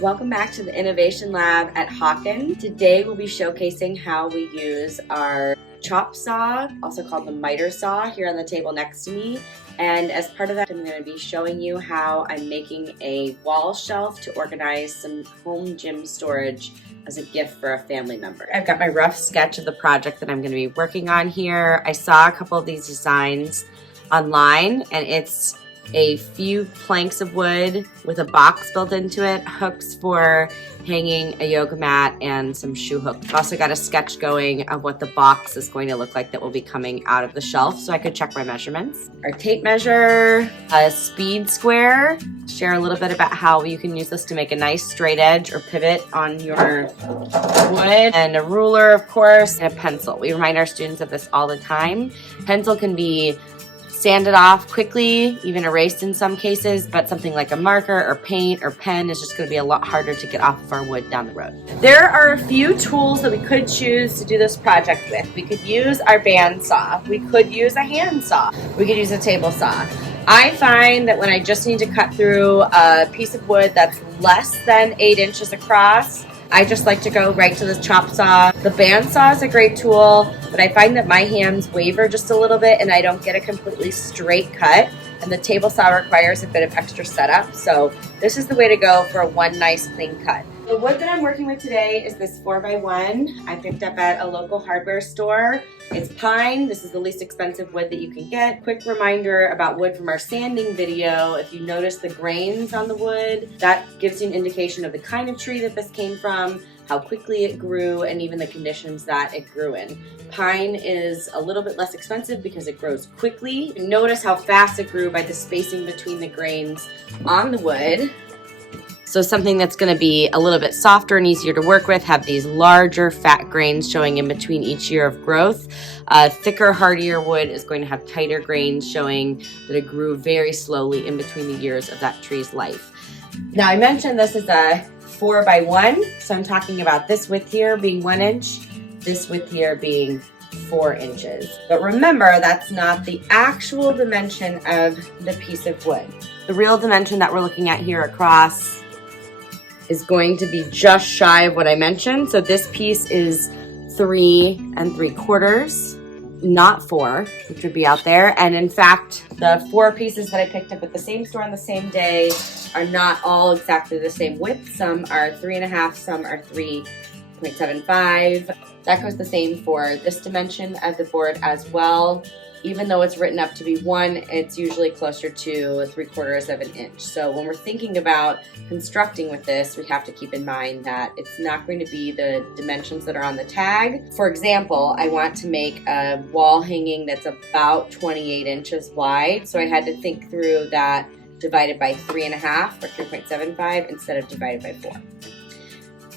Welcome back to the Innovation Lab at Hawken. Today we'll be showcasing how we use our chop saw, also called the miter saw, here on the table next to me. And as part of that, I'm going to be showing you how I'm making a wall shelf to organize some home gym storage as a gift for a family member. I've got my rough sketch of the project that I'm going to be working on here. I saw a couple of these designs online, and it's a few planks of wood with a box built into it, hooks for hanging a yoga mat, and some shoe hooks. I've also got a sketch going of what the box is going to look like that will be coming out of the shelf so I could check my measurements. Our tape measure, a speed square, share a little bit about how you can use this to make a nice straight edge or pivot on your wood, and a ruler, of course, and a pencil. We remind our students of this all the time. Pencil can be sanded off quickly, even erased in some cases, but something like a marker or paint or pen is just going to be a lot harder to get off of our wood down the road. There are a few tools that we could choose to do this project with. We could use our band saw. We could use a hand saw. We could use a table saw. I find that when I just need to cut through a piece of wood that's less than 8 inches across, I just like to go right to the chop saw. The band saw is a great tool, but I find that my hands waver just a little bit and I don't get a completely straight cut. And the table saw requires a bit of extra setup. So this is the way to go for one nice clean cut. The wood that I'm working with today is this 4x1 I picked up at a local hardware store. It's pine. This is the least expensive wood that you can get. Quick reminder about wood from our sanding video. If you notice the grains on the wood, that gives you an indication of the kind of tree that this came from, how quickly it grew, and even the conditions that it grew in. Pine is a little bit less expensive because it grows quickly. Notice how fast it grew by the spacing between the grains on the wood. So something that's going to be a little bit softer and easier to work with, have these larger fat grains showing in between each year of growth. Thicker, hardier wood is going to have tighter grains showing that it grew very slowly in between the years of that tree's life. Now, I mentioned this is a 4x1, so I'm talking about this width here being 1 inch, this width here being 4 inches. But remember, that's not the actual dimension of the piece of wood. The real dimension that we're looking at here across is going to be just shy of what I mentioned. So this piece is 3 3/4, not 4, which would be out there. And in fact, the 4 pieces that I picked up at the same store on the same day are not all exactly the same width. Some are 3.5, some are 3.75. That goes the same for this dimension of the board as well. Even though it's written up to be 1, it's usually closer to 3/4 of an inch. So when we're thinking about constructing with this, we have to keep in mind that it's not going to be the dimensions that are on the tag. For example, I want to make a wall hanging that's about 28 inches wide. So I had to think through that divided by 3.5 or 3.75 instead of divided by 4.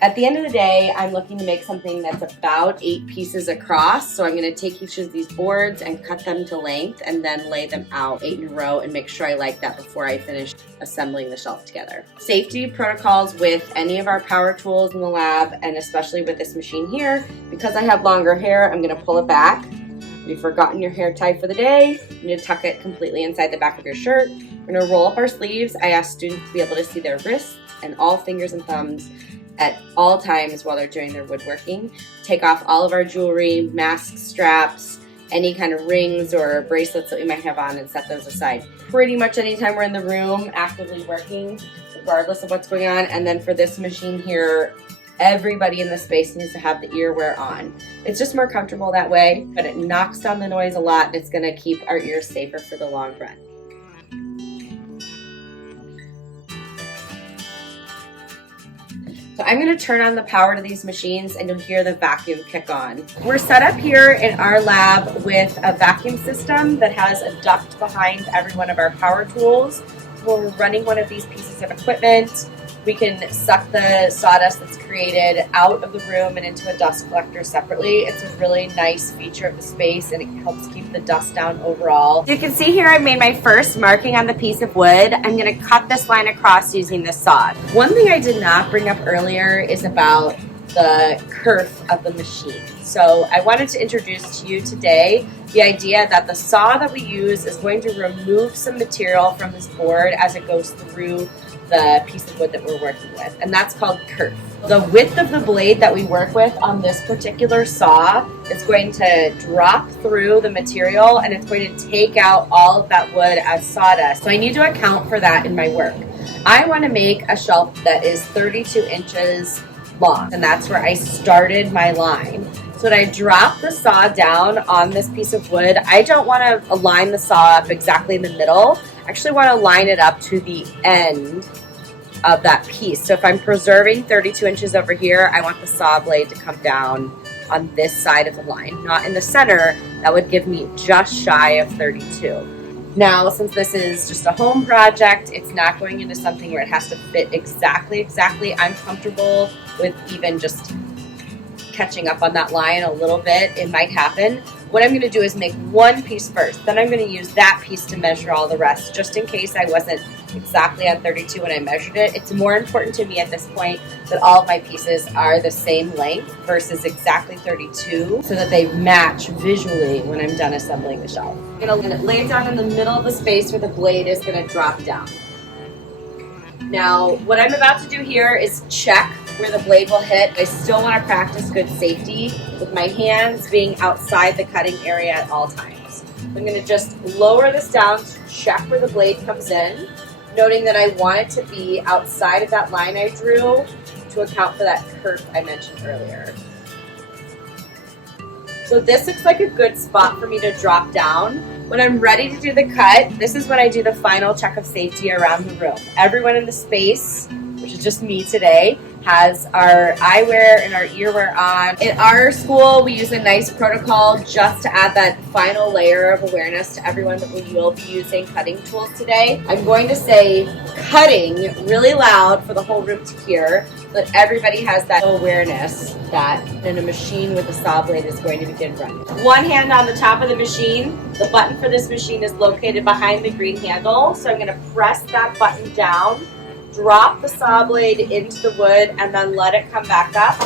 At the end of the day, I'm looking to make something that's about 8 pieces across. So I'm going to take each of these boards and cut them to length and then lay them out 8 in a row and make sure I like that before I finish assembling the shelf together. Safety protocols with any of our power tools in the lab, and especially with this machine here, because I have longer hair, I'm going to pull it back. If you've forgotten your hair tie for the day, you need to tuck it completely inside the back of your shirt. We're going to roll up our sleeves. I ask students to be able to see their wrists and all fingers and thumbs at all times while they're doing their woodworking. Take off all of our jewelry, masks, straps, any kind of rings or bracelets that we might have on, and set those aside. Pretty much anytime we're in the room actively working, regardless of what's going on. And then for this machine here, everybody in the space needs to have the earwear on. It's just more comfortable that way, but it knocks down the noise a lot, and it's going to keep our ears safer for the long run. So I'm going to turn on the power to these machines and you'll hear the vacuum kick on. We're set up here in our lab with a vacuum system that has a duct behind every one of our power tools. When we're running one of these pieces of equipment, we can suck the sawdust that's created out of the room and into a dust collector separately. It's a really nice feature of the space, and it helps keep the dust down overall. You can see here I made my first marking on the piece of wood. I'm going to cut this line across using this saw. One thing I did not bring up earlier is about the kerf of the machine. So I wanted to introduce to you today the idea that the saw that we use is going to remove some material from this board as it goes through the piece of wood that we're working with, and that's called kerf. The width of the blade that we work with on this particular saw is going to drop through the material, and it's going to take out all of that wood as sawdust. So I need to account for that in my work. I want to make a shelf that is 32 inches long, and that's where I started my line. So when I drop the saw down on this piece of wood, I don't want to align the saw up exactly in the middle. I actually want to line it up to the end of that piece. So if I'm preserving 32 inches over here, I want the saw blade to come down on this side of the line, not in the center. That would give me just shy of 32. Now, since this is just a home project, it's not going into something where it has to fit exactly. I'm comfortable with even just catching up on that line a little bit. It might happen. What I'm going to do is make one piece first. Then I'm going to use that piece to measure all the rest, just in case I wasn't exactly on 32 when I measured it. It's more important to me at this point that all of my pieces are the same length versus exactly 32, so that they match visually when I'm done assembling the shelf. I'm going to lay it down in the middle of the space where the blade is going to drop down. Now, what I'm about to do here is check where the blade will hit. I still want to practice good safety with my hands being outside the cutting area at all times. I'm going to just lower this down to check where the blade comes in, noting that I want it to be outside of that line I drew to account for that kerf I mentioned earlier. So this looks like a good spot for me to drop down. When I'm ready to do the cut, this is when I do the final check of safety around the room. Everyone in the space, which is just me today, has our eyewear and our earwear on. In our school, we use a nice protocol just to add that final layer of awareness to everyone that we will be using cutting tools today. I'm going to say cutting really loud for the whole room to hear, so that everybody has that awareness that then a machine with a saw blade is going to begin running. One hand on the top of the machine. The button for this machine is located behind the green handle, so I'm going to press that button down, drop the saw blade into the wood, and then let it come back up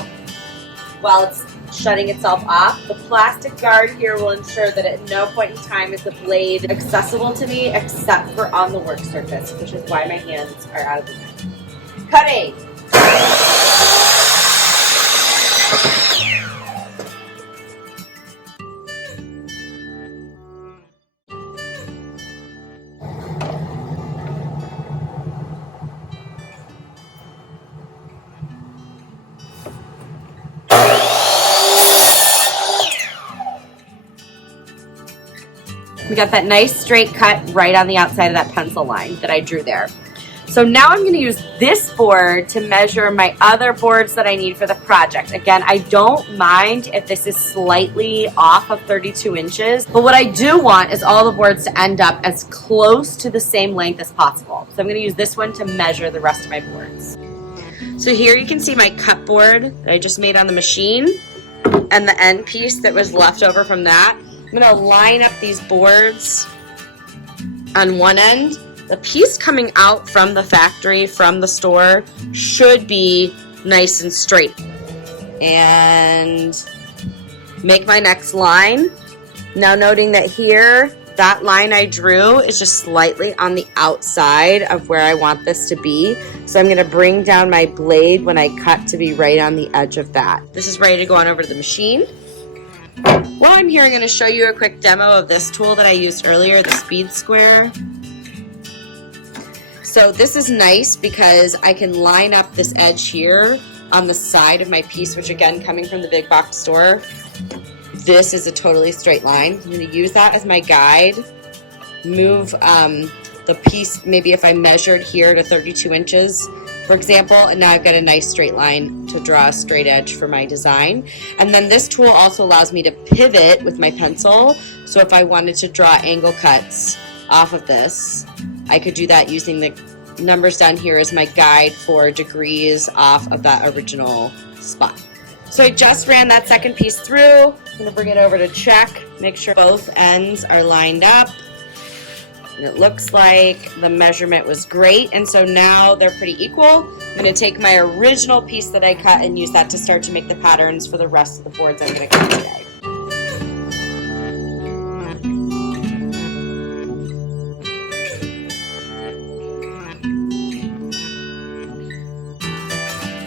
while it's shutting itself off. The plastic guard here will ensure that at no point in time is the blade accessible to me except for on the work surface, which is why my hands are out of the way. Cutting! We got that nice straight cut right on the outside of that pencil line that I drew there. So now I'm going to use this board to measure my other boards that I need for the project. Again, I don't mind if this is slightly off of 32 inches, but what I do want is all the boards to end up as close to the same length as possible. So I'm going to use this one to measure the rest of my boards. So here you can see my cut board that I just made on the machine and the end piece that was left over from that. I'm going to line up these boards on one end. The piece coming out from the factory, from the store, should be nice and straight. And make my next line. Now noting that here, that line I drew is just slightly on the outside of where I want this to be. So I'm going to bring down my blade when I cut to be right on the edge of that. This is ready to go on over to the machine. While I'm here, I'm going to show you a quick demo of this tool that I used earlier, the Speed Square. So this is nice because I can line up this edge here on the side of my piece, which again, coming from the big box store, this is a totally straight line. I'm going to use that as my guide, move the piece, maybe if I measured here to 32 inches, for example, and now I've got a nice straight line to draw a straight edge for my design. And then this tool also allows me to pivot with my pencil, so if I wanted to draw angle cuts off of this, I could do that using the numbers down here as my guide for degrees off of that original spot. So I just ran that second piece through. I'm going to bring it over to check, make sure both ends are lined up. And it looks like the measurement was great, and so now they're pretty equal. I'm going to take my original piece that I cut and use that to start to make the patterns for the rest of the boards I'm going to cut today.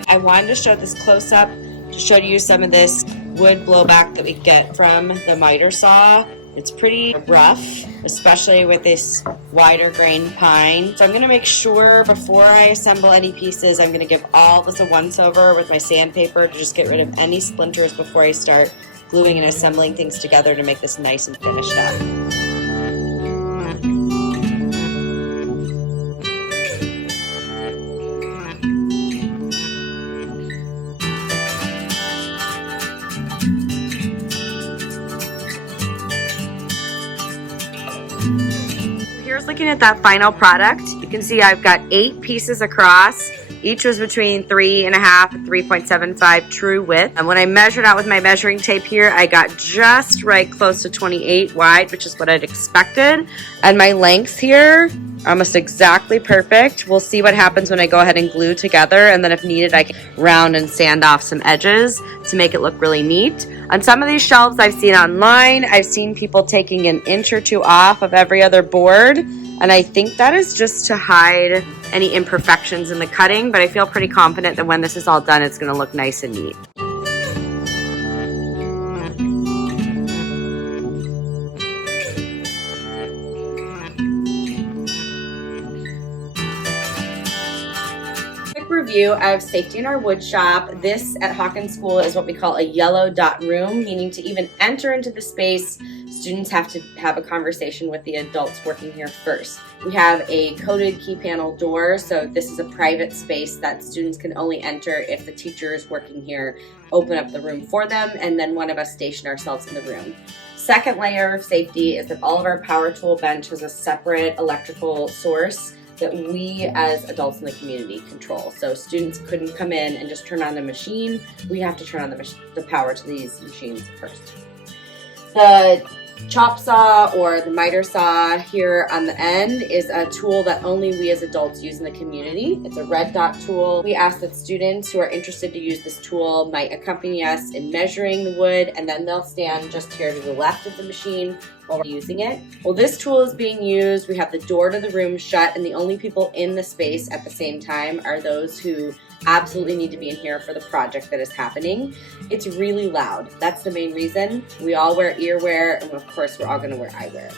I wanted to show this close up to show you some of this wood blowback that we get from the miter saw. It's pretty rough, especially with this wider grain pine. So I'm going to make sure before I assemble any pieces, I'm going to give all this a once over with my sandpaper to just get rid of any splinters before I start gluing and assembling things together to make this nice and finished up. Here's looking at that final product. You can see I've got 8 pieces across. Each was between 3.5 and 3.75 true width. And when I measured out with my measuring tape here, I got just right close to 28 wide, which is what I'd expected. And my lengths here are almost exactly perfect. We'll see what happens when I go ahead and glue together, and then if needed, I can round and sand off some edges to make it look really neat. On some of these shelves I've seen online, I've seen people taking an inch or 2 off of every other board, and I think that is just to hide any imperfections in the cutting, but I feel pretty confident that when this is all done, it's going to look nice and neat. Review of safety in our wood shop. This at Hawken School is what we call a yellow dot room, meaning to even enter into the space, students have to have a conversation with the adults working here first. We have a coded key panel door, so this is a private space that students can only enter if the teachers working here open up the room for them, and then one of us station ourselves in the room. Second layer of safety is that all of our power tool bench has a separate electrical source that we as adults in the community control. So students couldn't come in and just turn on the machine. We have to turn on the power to these machines first. The chop saw or the miter saw here on the end is a tool that only we as adults use in the community. It's a red dot tool. We ask that students who are interested to use this tool might accompany us in measuring the wood, and then they'll stand just here to the left of the machine while we're using it. While this tool is being used, we have the door to the room shut, and the only people in the space at the same time are those who absolutely need to be in here for the project that is happening. It's really loud. That's the main reason. We all wear ear wear, and of course we're all going to wear eyewear.